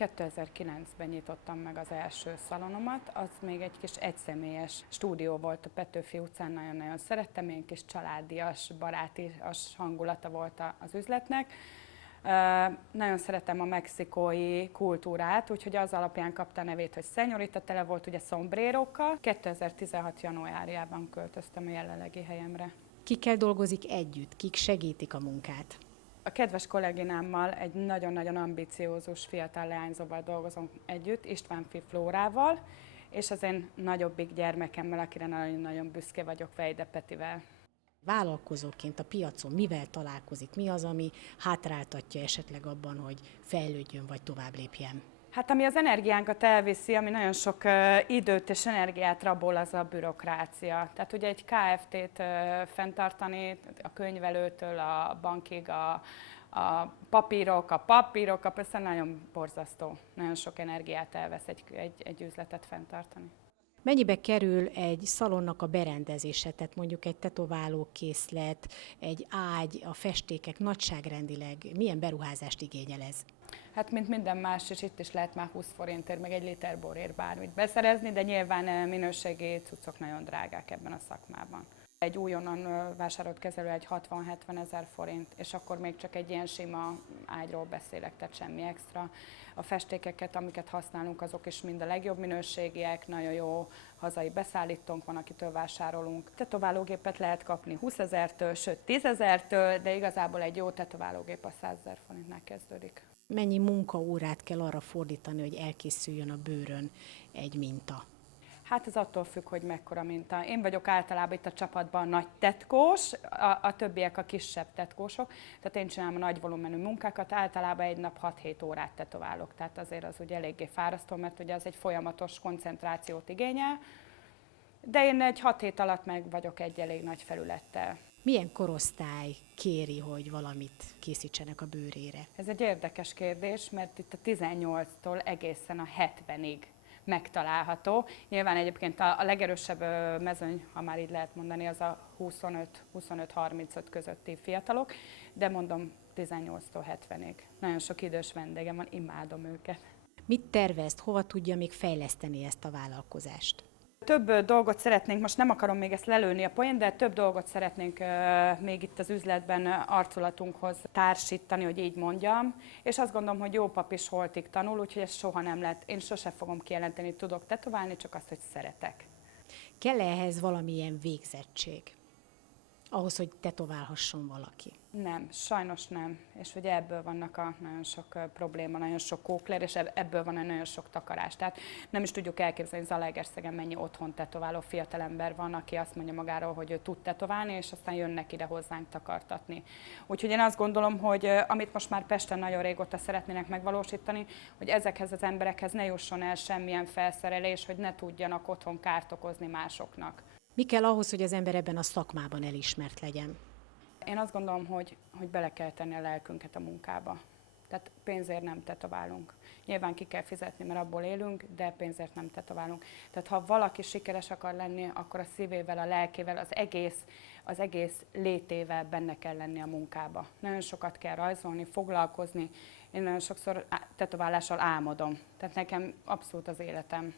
2009-ben nyitottam meg az első szalonomat, az még egy kis egyszemélyes stúdió volt a Petőfi utcán, nagyon-nagyon szerettem, én kis családias, barátias hangulata volt az üzletnek. Nagyon szeretem a mexikói kultúrát, úgyhogy az alapján kapta a nevét, hogy Señorita, tele volt ugye szombrérokkal. 2016. januárjában költöztem a jelenlegi helyemre. Kikkel dolgozik együtt, kik segítik a munkát? A kedves kolléginámmal, egy nagyon-nagyon ambiciózus fiatal leányzóval dolgozom együtt, Istvánfi Flórával, és az én nagyobbik gyermekemmel, akire nagyon-nagyon büszke vagyok, Vejde Petivel. Vállalkozóként a piacon mivel találkozik? Mi az, ami hátráltatja esetleg abban, hogy fejlődjön vagy tovább lépjen? Hát ami az energiánkat elviszi, ami nagyon sok időt és energiát rabol, az a bürokrácia. Tehát ugye egy KFT-t fenntartani, a könyvelőtől a bankig, a papírok, persze nagyon borzasztó. Nagyon sok energiát elvesz egy üzletet fenntartani. Mennyibe kerül egy szalonnak a berendezése, tehát mondjuk egy tetoválókészlet, egy ágy, a festékek nagyságrendileg milyen beruházást igényel ez? Hát mint minden más, és itt is lehet már 20 forintért, meg egy liter borért bármit beszerezni, de nyilván minőségi cuccok nagyon drágák ebben a szakmában. Egy újonnan vásárolt kezelő egy 60-70 ezer forint, és akkor még csak egy ilyen sima ágyról beszélek, tehát semmi extra. A festékeket, amiket használunk, azok is mind a legjobb minőségiek, nagyon jó hazai beszállítónk van, akitől vásárolunk. Tetoválógépet lehet kapni 20 ezertől, sőt 10 ezertől, de igazából egy jó tetoválógép a 100 000 forintnál kezdődik. Mennyi munkaórát kell arra fordítani, hogy elkészüljön a bőrön egy minta? Hát ez attól függ, hogy mekkora minta. Én vagyok általában itt a csapatban nagy tetkós, a többiek a kisebb tetkósok, tehát én csinálom a nagy volumenű munkákat, általában egy nap 6-7 órát tetoválok, tehát azért az ugye eléggé fárasztó, mert ugye az egy folyamatos koncentrációt igényel, de én egy 6 hét alatt meg vagyok egy elég nagy felülettel. Milyen korosztály kéri, hogy valamit készítsenek a bőrére? Ez egy érdekes kérdés, mert itt a 18-tól egészen a 70-ig megtalálható. Nyilván egyébként a legerősebb mezőny, ha már így lehet mondani, az a 25-35 közötti fiatalok, de mondom 18-tól 70-ig. Nagyon sok idős vendégem van, imádom őket. Mit tervez, hova tudja még fejleszteni ezt a vállalkozást? Több dolgot szeretnénk, most nem akarom még ezt lelőni a poént, de több dolgot szeretnénk még itt az üzletben arculatunkhoz társítani, hogy így mondjam. És azt gondolom, hogy jó pap is holtig tanul, úgyhogy ez soha nem lett. Én sose fogom kijelenteni, hogy tudok tetoválni, csak azt, hogy szeretek. Kell ehhez valamilyen végzettség? Ahhoz, hogy tetoválhasson valaki? Nem, sajnos nem. És ugye ebből vannak nagyon sok probléma, nagyon sok kókler, és ebből van nagyon sok takarás. Tehát nem is tudjuk elképzelni, hogy Zalaegerszegen mennyi otthon tetováló fiatalember van, aki azt mondja magáról, hogy ő tud tetoválni, és aztán jönnek ide hozzánk takartatni. Úgyhogy én azt gondolom, hogy amit most már Pesten nagyon régóta szeretnének megvalósítani, hogy ezekhez az emberekhez ne jusson el semmilyen felszerelés, hogy ne tudjanak otthon kárt okozni másoknak. Mi kell ahhoz, hogy az ember ebben a szakmában elismert legyen? Én azt gondolom, hogy bele kell tenni a lelkünket a munkába. Tehát pénzért nem tetoválunk. Nyilván ki kell fizetni, mert abból élünk, de pénzért nem tetoválunk. Tehát ha valaki sikeres akar lenni, akkor a szívével, a lelkével, az egész létével benne kell lenni a munkába. Nagyon sokat kell rajzolni, foglalkozni. Én nagyon sokszor tetoválással álmodom. Tehát nekem abszolút az életem.